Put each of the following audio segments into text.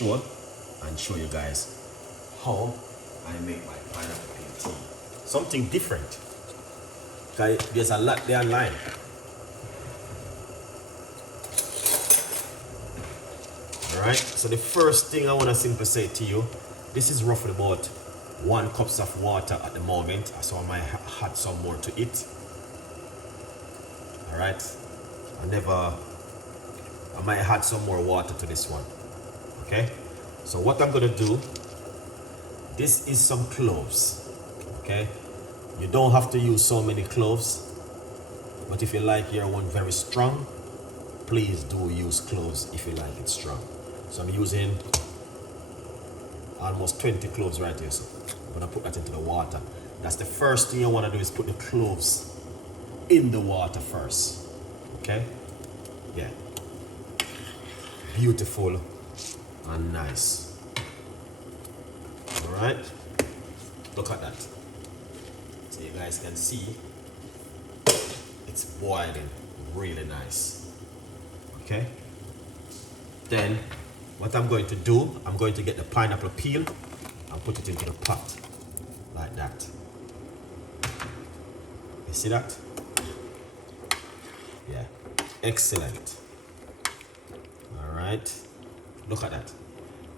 show and show you guys how I make my pineapple peel tea. Something different. There's a lot there online. Alright, so the first thing I want to simply say to you, this is roughly about 1 cup of water at the moment, so I might add some more to it. Alright, I might add some more water to this one. Okay, so what I'm gonna do, this is some cloves. Okay, you don't have to use so many cloves, but if you like your one very strong, please do use cloves if you like it strong. So I'm using almost 20 cloves right here. So I'm gonna put that into the water. That's the first thing you wanna do, is put the cloves in the water first. Okay? Yeah. Beautiful and nice. Alright? Look at that. So you guys can see it's boiling really nice. Okay? Then what I'm going to do, I'm going to get the pineapple peel and put it into the pot like that. You see that? Yeah, excellent. All right, look at that.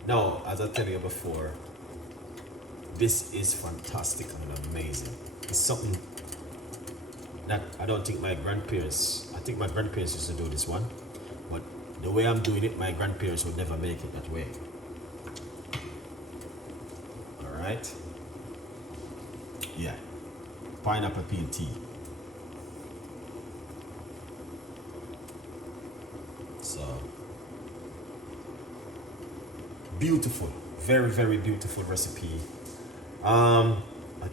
Now, as I tell you before, this is fantastic and amazing. It's something that I don't think my grandparents, I think my grandparents used to do this one, but the way I'm doing it, my grandparents would never make it that way. All right. Yeah. Pineapple peel tea. So beautiful, very, very beautiful recipe. I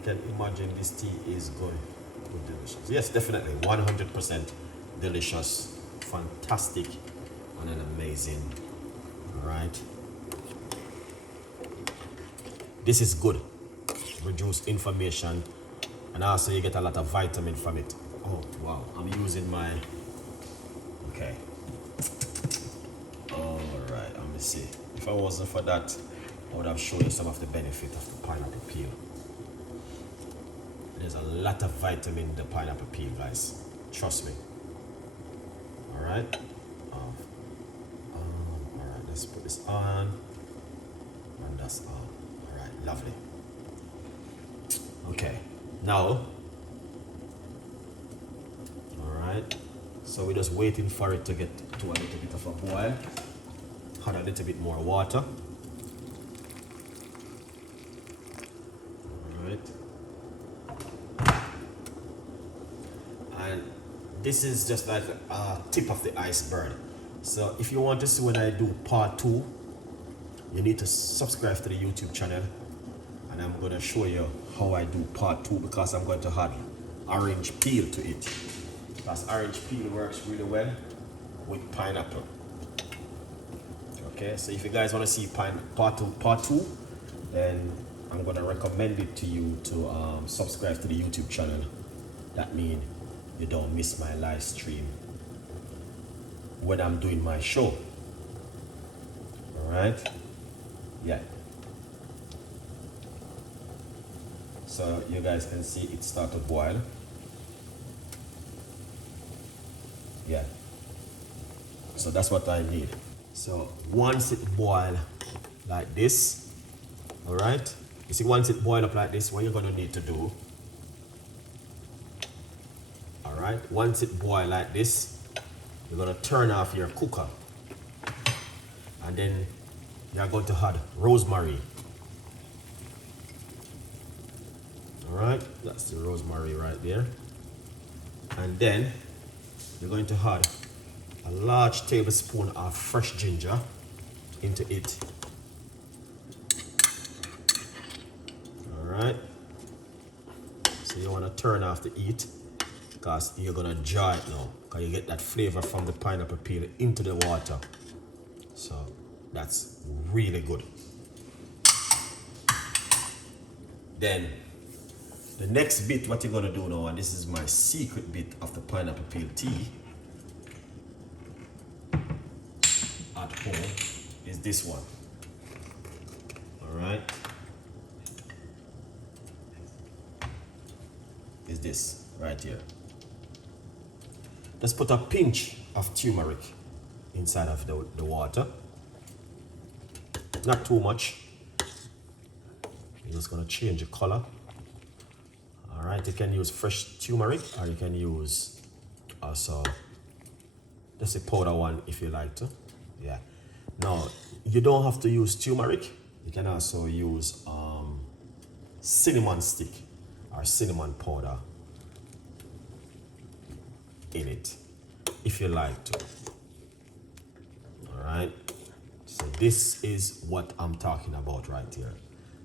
can imagine this tea is good, delicious. Yes, definitely, 100% delicious, fantastic, and an amazing. All right, this is good. Reduce inflammation, and also you get a lot of vitamin from it. Oh wow, I'm using my, okay. All right, let me see. If I wasn't for that, I would have shown you some of the benefit of the pineapple peel. There's a lot of vitamin in the pineapple peel, guys, trust me. All right. Alright, let's put this on, and that's on. Alright, lovely. Okay, now, alright, so we're just waiting for it to get to a little bit of a boil. Add a little bit more water. Alright. And this is just like a tip of the iceberg. So if you want to see when I do part 2, you need to subscribe to the YouTube channel, and I'm going to show you how I do part 2, because I'm going to add orange peel to it, because orange peel works really well with pineapple. Okay, so if you guys want to see part 2, then I'm going to recommend it to you to subscribe to the YouTube channel. That means you don't miss my live stream when I'm doing my show. All right, yeah. So you guys can see it start to boil. Yeah, so that's what I need. So once it boil like this, all right, you see, once it boil up like this, what you're gonna need to do, all right, once it boil like this, you're gonna turn off your cooker, and then you're going to add rosemary. All right, that's the rosemary right there. And then you're going to add a large tablespoon of fresh ginger into it. All right, so you want to turn off the heat, because you're gonna jar it now, because you get that flavor from the pineapple peel into the water. So that's really good. Then the next bit, what you're gonna do now, and this is my secret bit of the pineapple peel tea at home, is this one. All right. Is this right here. Let's put a pinch of turmeric inside of the water. Not too much. You're just gonna change the color. All right, you can use fresh turmeric, or you can use also just a powder one if you like to. Yeah. Now, you don't have to use turmeric. You can also use cinnamon stick or cinnamon powder in it if you like to. All right. So this is what I'm talking about right here.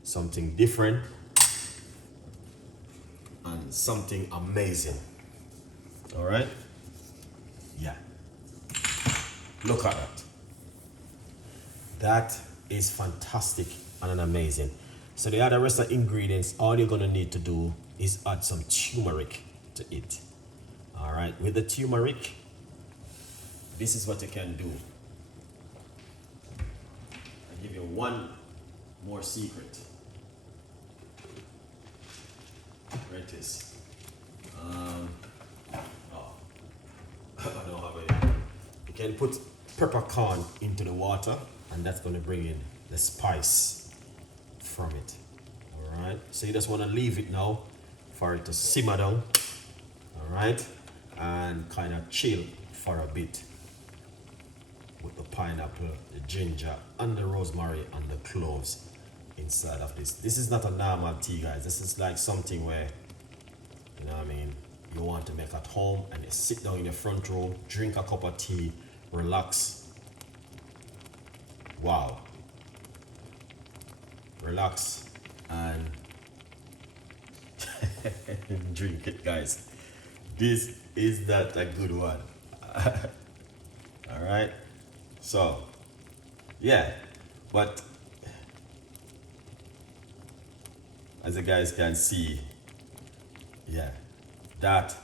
Something different and something amazing. All right. Yeah. Look at that. That is fantastic and amazing. So the other rest of ingredients, all you're gonna need to do is add some turmeric to it. All right, with the turmeric, this is what you can do. I'll give you one more secret. Where it is. Oh, I don't have it. You can put peppercorn into the water, and that's going to bring in the spice from it. All right, so you just want to leave it now for it to simmer down. All right, and kind of chill for a bit with the pineapple, the ginger, and the rosemary and the cloves inside of this. This is not a normal tea, guys. This is like something where, you know what I mean, you want to make at home, and you sit down in the front row, drink a cup of tea, relax. Wow. Relax and drink it, guys. This is not a good one. All right. So, yeah, but as you guys can see, yeah, that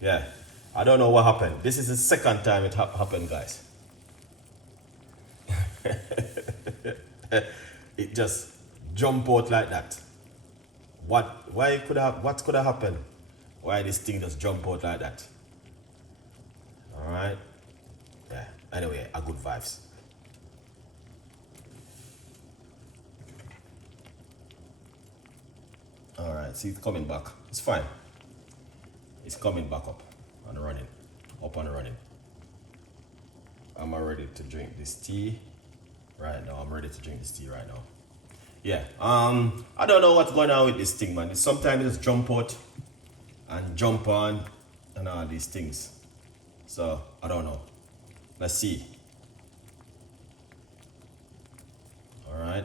yeah, I don't know what happened. This is the second time it happened, guys. It just jumped out like that. What could have happened? Why this thing just jump out like that? All right. Yeah. Anyway, a good vibes. All right. See, it's coming back. It's fine. It's coming back up and running. Up and running. I'm ready to drink this tea right now. I'm ready to drink this tea right now. Yeah. I don't know what's going on with this thing, man. Sometimes it just jump out and jump on and all these things. So I don't know. Let's see. All right.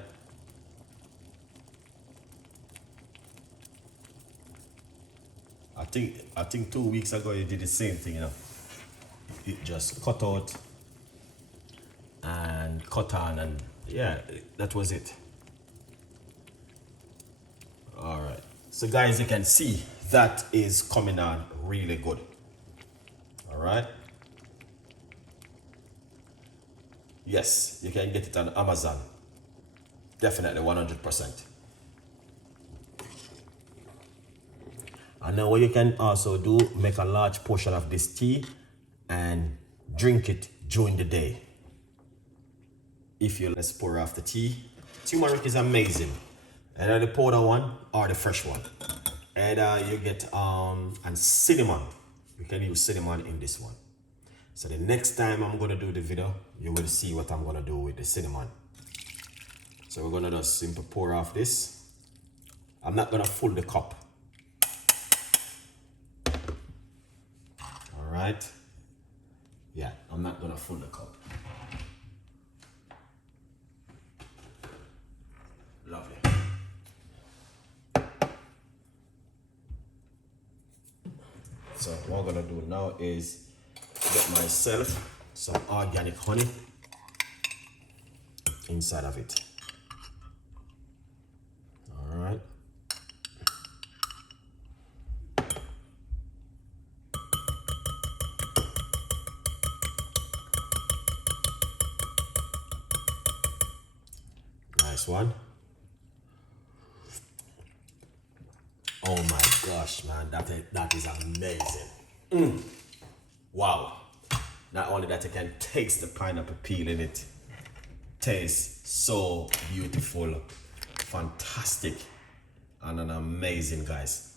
I think 2 weeks ago you did the same thing, you know. It just cut out and cut on, and yeah, that was it. All right. So guys, you can see that is coming on really good. All right. Yes, you can get it on Amazon. Definitely 100%. And now what you can also do, make a large portion of this tea and drink it during the day. If you let's pour off the tea. Turmeric is amazing. Either the powder one or the fresh one. And you get and cinnamon. You can use cinnamon in this one. So the next time I'm gonna do the video, you will see what I'm gonna do with the cinnamon. So we're gonna just simply pour off this. I'm not gonna fill the cup. All right. Yeah, I'm not gonna fill the cup. Lovely. So what I'm gonna do now is get myself some organic honey inside of it. All right. Next one. Oh my gosh, man, that is amazing. Wow. Not only that, you can taste the pineapple peel in it. Tastes so beautiful, fantastic, and an amazing, guys.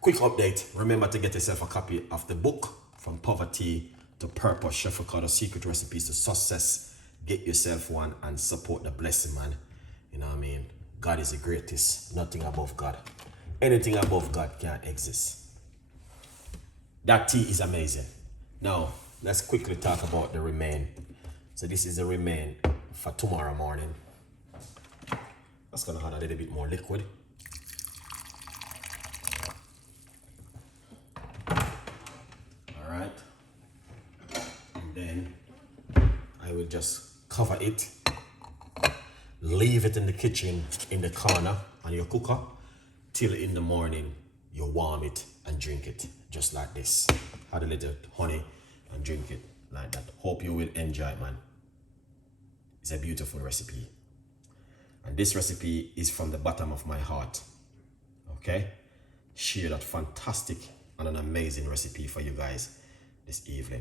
Quick update. Remember to get yourself a copy of the book, From Poverty to Purpose, Chef Ricardo Secret Recipes to Success. Get yourself one and support the blessing, man. You know what I mean? God is the greatest. Nothing above God. Anything above God can't exist. That tea is amazing. Now, let's quickly talk about the remain. So this is the remain for tomorrow morning. That's gonna add a little bit more liquid. All right. And then I will just cover it. Leave it in the kitchen in the corner on your cooker till in the morning you warm it and drink it just like this. Add a little honey and drink it like that. Hope you will enjoy it, man. It's a beautiful recipe. And this recipe is from the bottom of my heart. Okay? Share that fantastic and an amazing recipe for you guys this evening.